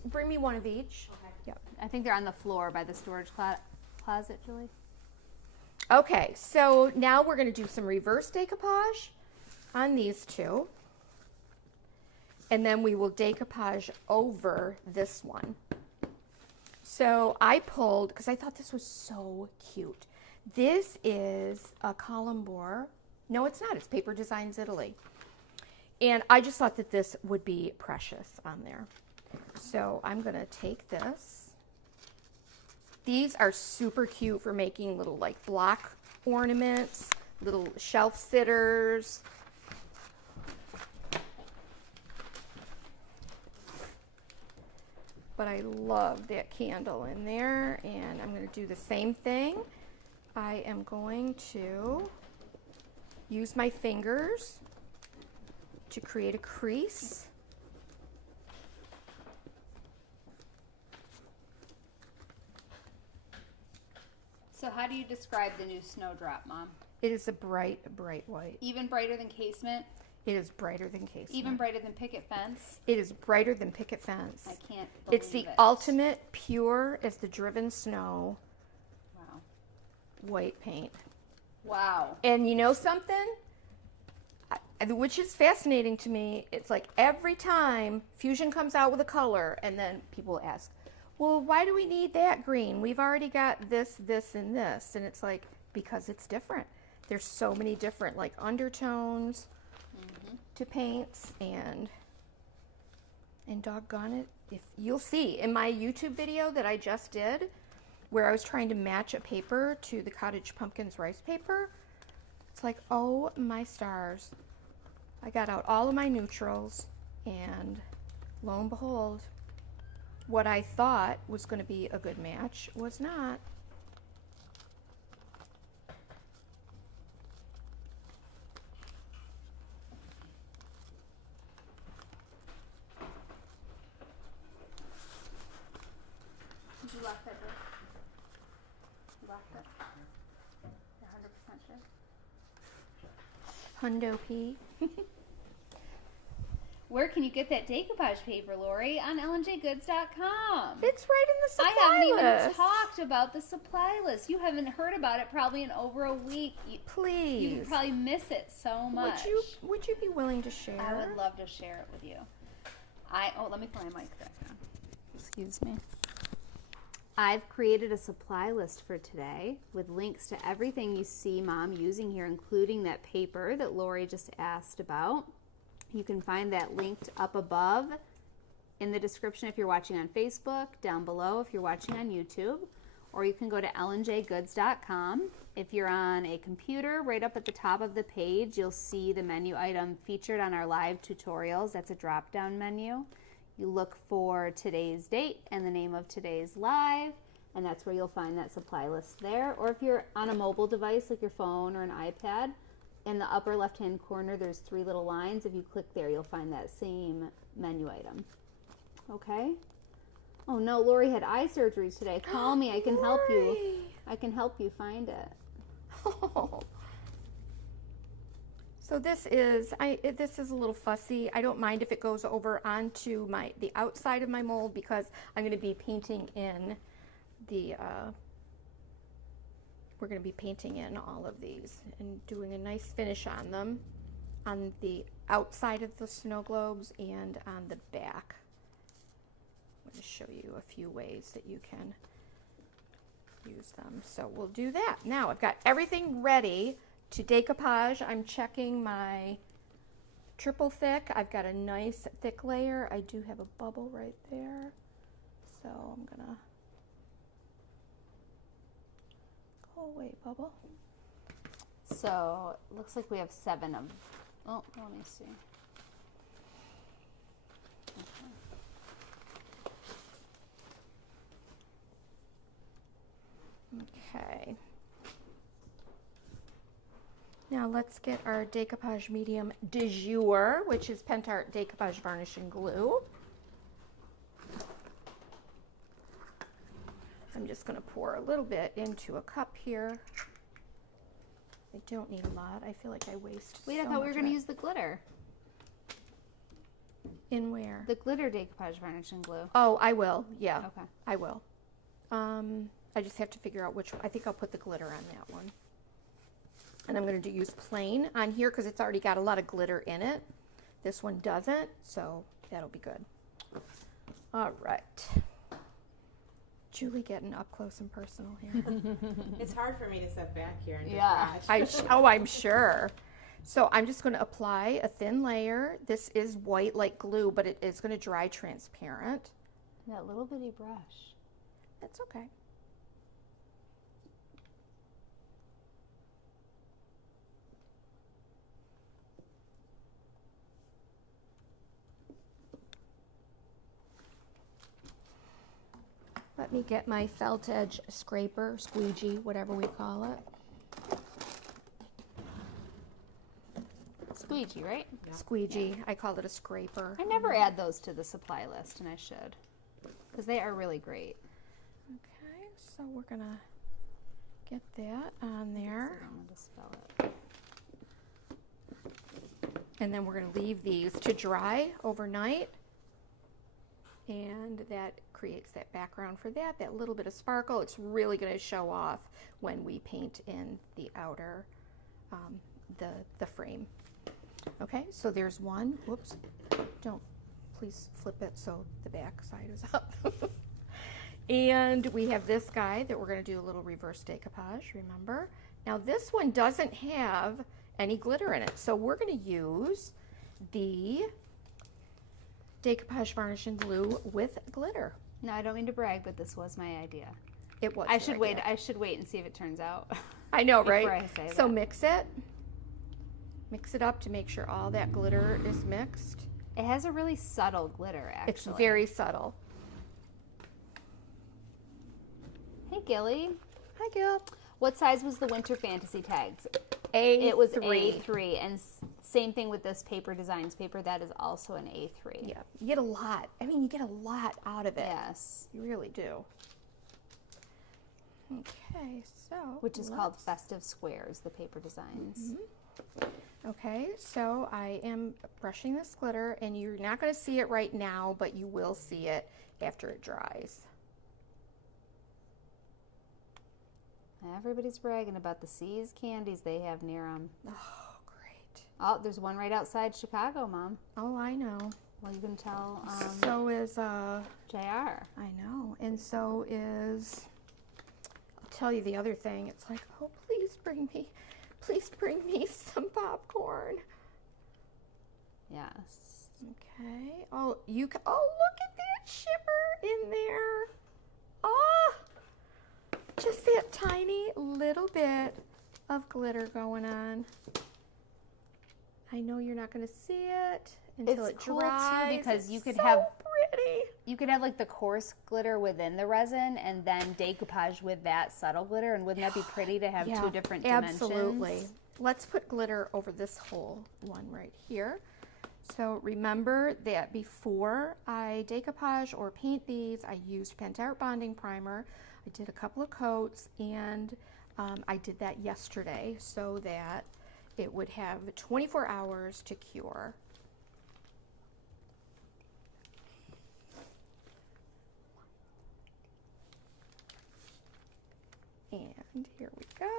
bring me one of each. Okay. Yep. I think they're on the floor by the storage closet, Julie. Okay, so now we're going to do some reverse decoupage on these two. And then we will decoupage over this one. So I pulled, because I thought this was so cute. This is a column bore. No, it's not. It's Paper Designs Italy. And I just thought that this would be precious on there. So I'm gonna take this. These are super cute for making little like block ornaments, little shelf sitters. But I love that candle in there, and I'm gonna do the same thing. I am going to use my fingers to create a crease. So how do you describe the new snowdrop, Mom? It is a bright, bright white. Even brighter than casement? It is brighter than casement. Even brighter than picket fence? It is brighter than picket fence. I can't believe It's the it. ultimate pure as the driven snow Wow. white paint. Wow. And you know something? Which is fascinating to me. It's like every time Fusion comes out with a color, and then people ask, well, why do we need that green? We've already got this, this, and this. And it's like, because it's different. There's so many different like undertones to paints, and doggone it, if you'll see in my YouTube video that I just did, where I was trying to match a paper to the Cottage Pumpkins rice paper, it's like, oh my stars. I got out all of my neutrals, and lo and behold, what I thought was going to be a good match was not. Did you lock that door? You locked it? You're 100% sure? Hundo P. Where can you get that decoupage paper, Lori? On LNJGoods.com. It's right in the supply I haven't even list. talked about the supply list. You haven't heard about it probably in over a week. Please. You probably miss it so much. Would you be willing to share? I would love to share it with you. Let me put my mic back on. Excuse me. I've created a supply list for today with links to everything you see Mom using here, including that paper that Lori just asked about. You can find that linked up above in the description if you're watching on Facebook, down below if you're watching on YouTube, or you can go to lnjgoods.com. If you're on a computer, right up at the top of the page, you'll see the menu item featured on our live tutorials. That's a drop-down menu. You look for today's date and the name of today's live, and that's where you'll find that supply list there. Or if you're on a mobile device like your phone or an iPad, in the upper left-hand corner, there's 3 little lines. If you click there, you'll find that same menu item. Okay? Oh no, Lori had eye surgery today. Call me. I can help you. I can help you find it. Oh. So this is a little fussy. I don't mind if it goes over onto the outside of my mold, because I'm going to be painting in the we're going to be painting in all of these and doing a nice finish on them, on the outside of the snow globes and on the back. I'm going to show you a few ways that you can use them. So we'll do that. Now I've got everything ready to decoupage. I'm checking my triple thick. I've got a nice thick layer. I do have a bubble right there. So I'm going to away, bubble. So it looks like we have 7 of. Oh, let me see. Okay. Now let's get our decoupage medium de jour, which is Pentart Decoupage Varnish and Glue. I'm just going to pour a little bit into a cup here. I don't need a lot. I feel like I waste Wait, so I thought we were much going to of it. use the glitter. In where? The glitter decoupage varnish and glue. Oh, I will. Yeah. Okay. I will. I just have to figure out which one. I think I'll put the glitter on that one. And I'm going to use plain on here because it's already got a lot of glitter in it. This one doesn't, so that'll be good. All right. Julie getting up close and personal here. It's hard for me to sit back here and Yeah. just watch. I'm sure. So I'm just going to apply a thin layer. This is white like glue, but it is going to dry transparent. That little bitty brush. That's okay. Let me get my felt edge scraper, squeegee, whatever we call it. Squeegee, right? Squeegee. I call it a scraper. I never add those to the supply list, and I should, because they are really great. Okay, so we're gonna get that on there. I'm going to spell it. And then we're gonna leave these to dry overnight. And that creates that background for that little bit of sparkle. It's really gonna show off when we paint in the outer, the frame. Okay, so there's one. Whoops, don't, please flip it so the back side is up. And we have this guy that we're going to do a little reverse decoupage, remember? Now this one doesn't have any glitter in it, so we're going to use the decoupage varnish and glue with glitter. No, I don't mean to brag, but this was my idea. It was. I your should wait. idea. I should wait and see if it turns out. I know, right? Before I say so that. mix it up to make sure all that glitter is mixed. It has a really subtle glitter, actually. It's very subtle. Hey, Gilly. Hi, Gil. What size was the Winter Fantasy tags? A3. It was A3, and same thing with this Paper Designs paper. That is also an A3. Yeah, you get a lot. I mean, you get a lot out of it. Yes. You really do. Okay, so. Which is called Festive Squares, the Paper Designs. Okay, so I am brushing this glitter, and you're not going to see it right now, but you will see it after it dries. Everybody's bragging about the Seas candies they have near them. Oh, great. Oh, there's one right outside Chicago, Mom. Oh, I know. Well, you can tell So is, JR. I know, and so is, I'll tell you the other thing. It's like, oh, please bring me some popcorn. Yes. Okay. Oh, look at that shimmer in there. Oh, just that tiny little bit of glitter going on. I know you're not going to see it until it cool dries. too, because It's you could so have pretty. You could have like the coarse glitter within the resin and then decoupage with that subtle glitter, and wouldn't that be pretty to have two different dimensions? Absolutely. Let's put glitter over this whole one right here. So remember that before I decoupage or paint these, I used Pantart bonding primer. I did a couple of coats, and I did that yesterday so that it would have 24 hours to cure. And here we go.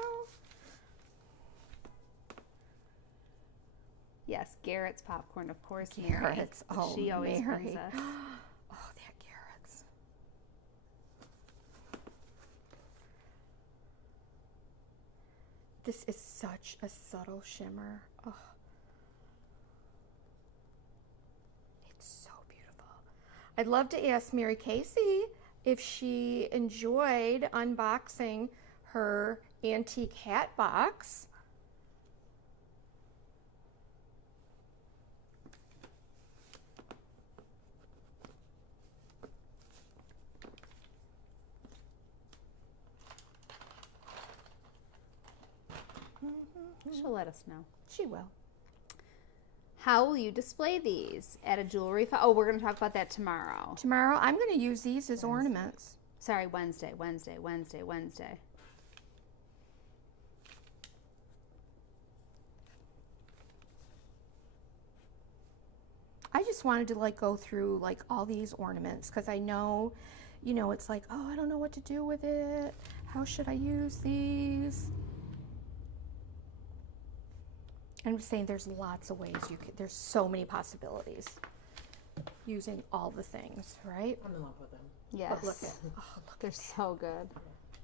Yes, Garrett's popcorn, of course. Garrett's, Mary. oh, She always Mary. brings us. Oh, that Garrett's. This is such a subtle shimmer. Oh. It's so beautiful. I'd love to ask Mary Casey if she enjoyed unboxing her antique hat box. She'll let us know. She will. How will you display these? At a jewelry Oh, we're going to talk about that tomorrow. Tomorrow, I'm going to use these as ornaments. Sorry, Wednesday. I just wanted to like go through like all these ornaments because I know, you know, it's like, oh, I don't know what to do with it. How should I use these? I'm just saying there's lots of ways there's so many possibilities using all the things, right? I'm in love with them. Yes. But look at, oh, look They're so good.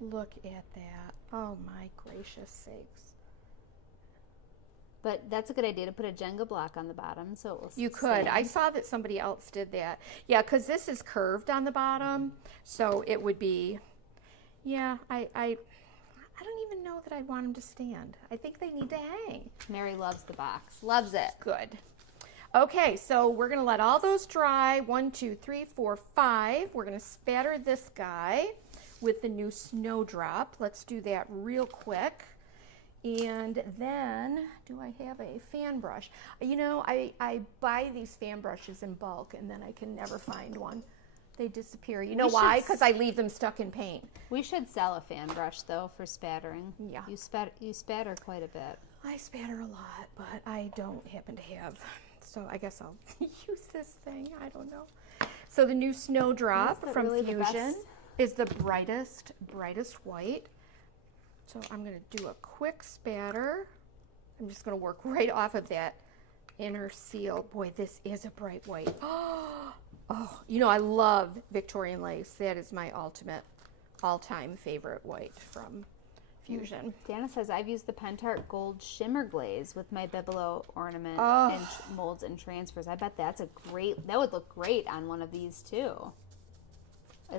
Look at that. Oh my gracious sakes. But that's a good idea to put a Jenga block on the bottom so it will You could. stand. I saw that somebody else did that. Yeah, because this is curved on the bottom, so it would be, yeah, I don't even know that I want them to stand. I think they need to hang. Mary loves the box. Loves it. Good. Okay, so we're going to let all those dry. 1, 2, 3, 4, 5. We're going to spatter this guy with the new snowdrop. Let's do that real quick. And then, do I have a fan brush? You know, I buy these fan brushes in bulk, and then I can never find one. They disappear. You know why? Because I leave them stuck in paint. We should sell a fan brush though for spattering. Yeah. You spatter quite a bit. I spatter a lot, but I don't happen to have. So I guess I'll use this thing. I don't know. So the new snowdrop from really the Fusion best? is the brightest white. So I'm going to do a quick spatter. I'm just going to work right off of that inner seal. Boy, this is a bright white. Oh, you know, I love Victorian lace. That is my ultimate all-time favorite white from Fusion. Dana says, I've used the Pentart Gold Shimmer Glaze with my Bibelot ornament and molds and transfers. I bet that would look great on one of these too.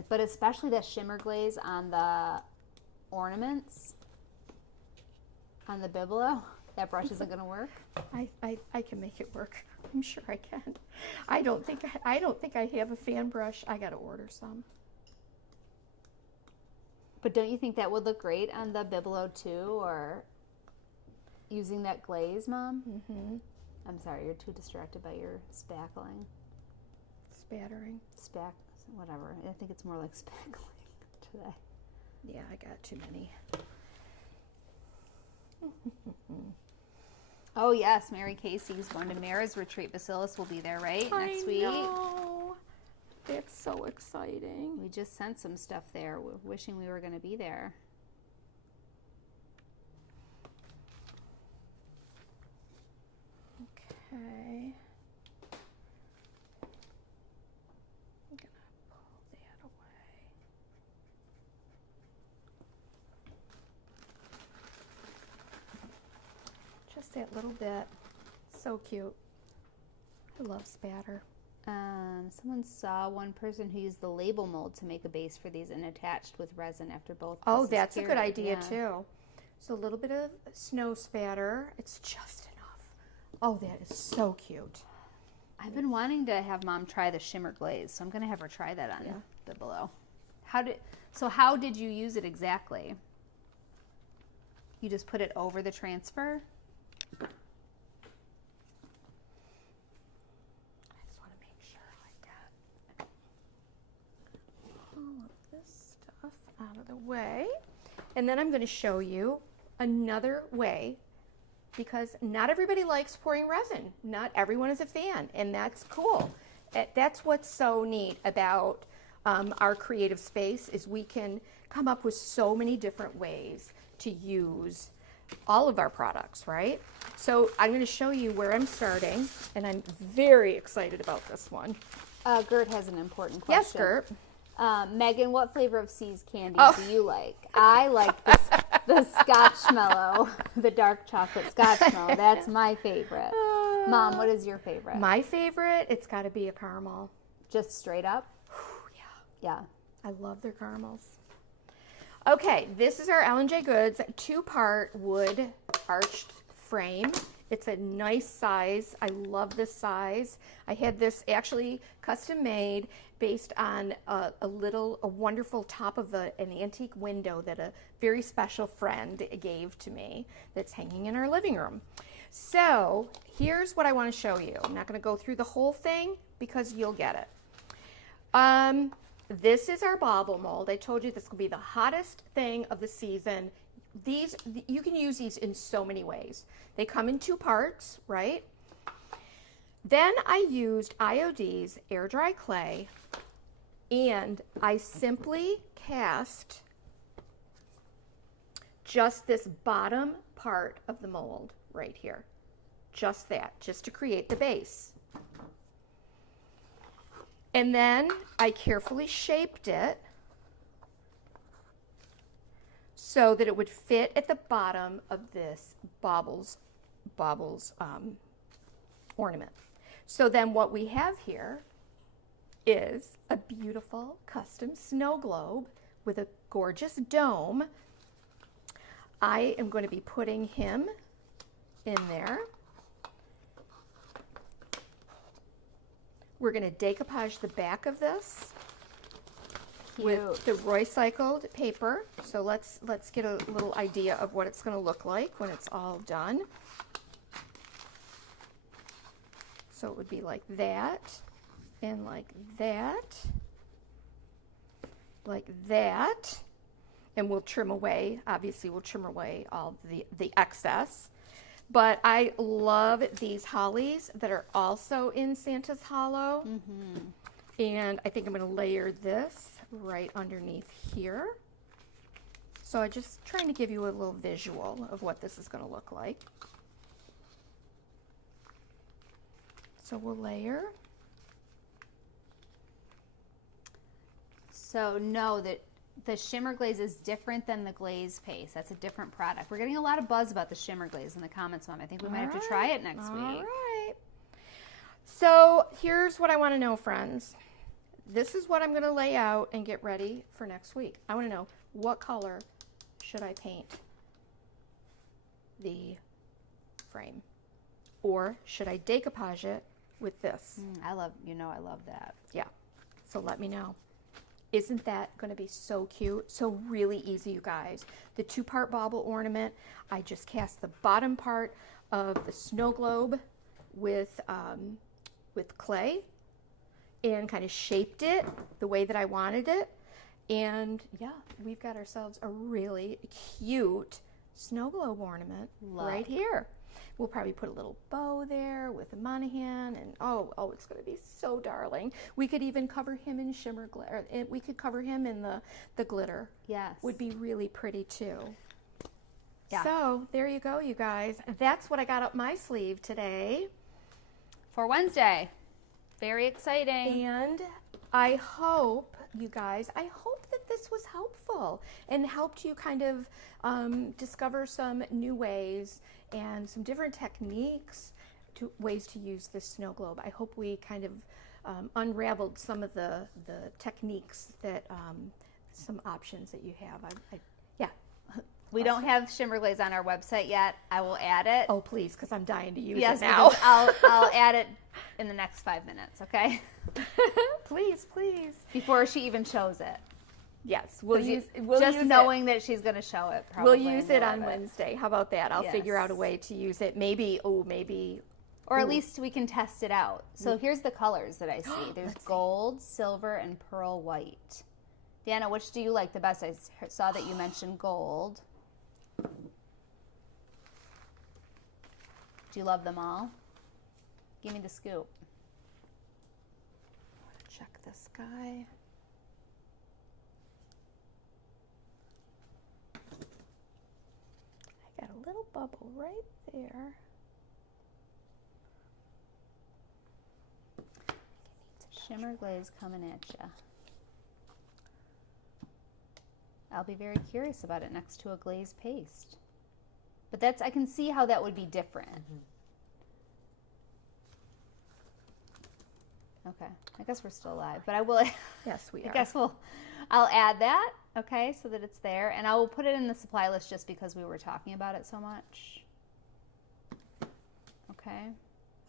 But especially that shimmer glaze on the ornaments, on the Bibelot, that brush isn't going to work. I can make it work. I'm sure I can. I don't think I have a fan brush. I got to order some. But don't you think that would look great on the Bibelot too, or using that glaze, Mom? Mm-hmm. I'm sorry, you're too distracted by your spackling. Spattering. Whatever. I think it's more like spackling today. Yeah, I got too many. Oh yes, Mary Casey's going to Mara's retreat. Bacillus will be there, right? Next week. I know. That's so exciting. We just sent some stuff there. We're wishing we were going to be there. Okay. I'm gonna pull that away. Just that little bit. So cute. I love spatter. Someone saw one person who used the label mold to make a base for these and attached with resin after both. Oh, pieces that's a good cured. idea Yeah. too. So a little bit of snow spatter. It's just enough. Oh, that is so cute. I've been wanting to have Mom try the shimmer glaze, so I'm going to have her try that on Bibelot. How did you use it exactly? You just put it over the transfer? I just want to make sure I got all of this stuff out of the way. And then I'm going to show you another way, because not everybody likes pouring resin. Not everyone is a fan, and that's cool. That's what's so neat about our creative space, is we can come up with so many different ways to use all of our products, right? So I'm going to show you where I'm starting, and I'm very excited about this one. Gert has an important question. Yes, Gert. Megan, what flavor of C's candy Oh. do you like? I like the Scotchmallow, the dark chocolate Scotchmallow. That's my favorite. Mom, what is your favorite? My favorite, it's got to be a caramel. Just straight up? Yeah. I love their caramels. Okay, this is our L&J Goods 2-part wood arched frame. It's a nice size. I love this size. I had this actually custom made based on a wonderful top of an antique window that a very special friend gave to me that's hanging in our living room. So here's what I want to show you. I'm not going to go through the whole thing because you'll get it. This is our bauble mold. I told you this will be the hottest thing of the season. These, you can use these in so many ways. They come in 2 parts, right? Then I used I.O.D's air dry clay, and I simply cast just this bottom part of the mold right here. Just that, just to create the base. And then I carefully shaped it so that it would fit at the bottom of this bauble baubles ornament. So then what we have here is a beautiful custom snow globe with a gorgeous dome. I am going to be putting him in there. We're going to decoupage the back of this with the recycled paper. So let's get a little idea of what it's going to look like when it's all done. So it would be like that, and like that, like that. And we'll trim away, obviously we'll trim away all the excess. But I love these hollies that are also in Santa's Hollow. And I think I'm going to layer this right underneath here. So I'm just trying to give you a little visual of what this is going to look like. So we'll layer. So know that the shimmer glaze is different than the glaze paste. That's a different product. We're getting a lot of buzz about the shimmer glaze in the comments, Mom. I think we might have to try it next week. All right. So here's what I want to know, friends. This is what I'm going to lay out and get ready for next week. I want to know, what color should I paint the frame? Or should I decoupage it with this? I love that. Yeah. So let me know. Isn't that going to be so cute? So really easy, you guys. The 2-part bauble ornament, I just cast the bottom part of the snow globe with clay and kind of shaped it the way that I wanted it. And yeah, we've got ourselves a really cute snow globe ornament right here. We'll probably put a little bow there with a Monahan, and oh, it's going to be so darling. We could even cover him in shimmer glitter. We could cover him in the glitter. Yes. Would be really pretty too. Yeah. So there you go, you guys. That's what I got up my sleeve today. For Wednesday. Very exciting. And I hope, you guys, I hope that this was helpful and helped you kind of discover some new ways and some different techniques, ways to use this snow globe. I hope we kind of unraveled some of the techniques that, some options that you have. Yeah. We don't have shimmer glaze on our website yet. I will add it. Oh, please, because I'm dying to use yes, it now. I'll add it in the next 5 minutes, okay? Please, please. Before she even shows it. Yes, We'll use knowing that she's going to show it. Probably we'll use it on Wednesday. How about that? I'll figure out a way to use it. Maybe. Or at least we can test it out. So here's the colors that I see. There's gold, silver, and pearl white. Deanna, which do you like the best? I saw that you mentioned gold. Do you love them all? Give me the scoop. Check this guy. I got a little bubble right there. Shimmer glaze coming at you. I'll be very curious about it next to a glaze paste. But I can see how that would be different. Okay, I guess we're still live, but I will. Yes, we are. I guess I'll add that, okay, so that it's there, and I will put it in the supply list just because we were talking about it so much. Okay.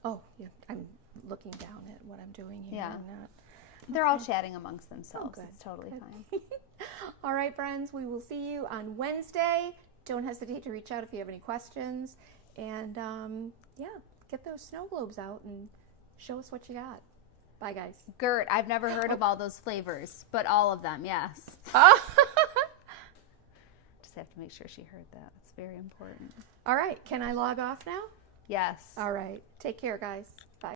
Oh, yeah, I'm looking down at what I'm doing here. Yeah. I'm not. They're all chatting amongst themselves. good. It's totally fine. All right, friends, we will see you on Wednesday. Don't hesitate to reach out if you have any questions. And yeah, get those snow globes out and show us what you got. Bye, guys. Gert, I've never heard of all those flavors, but all of them, yes. Just have to make sure she heard that. It's very important. All right, can I log off now? Yes. All right, take care, guys.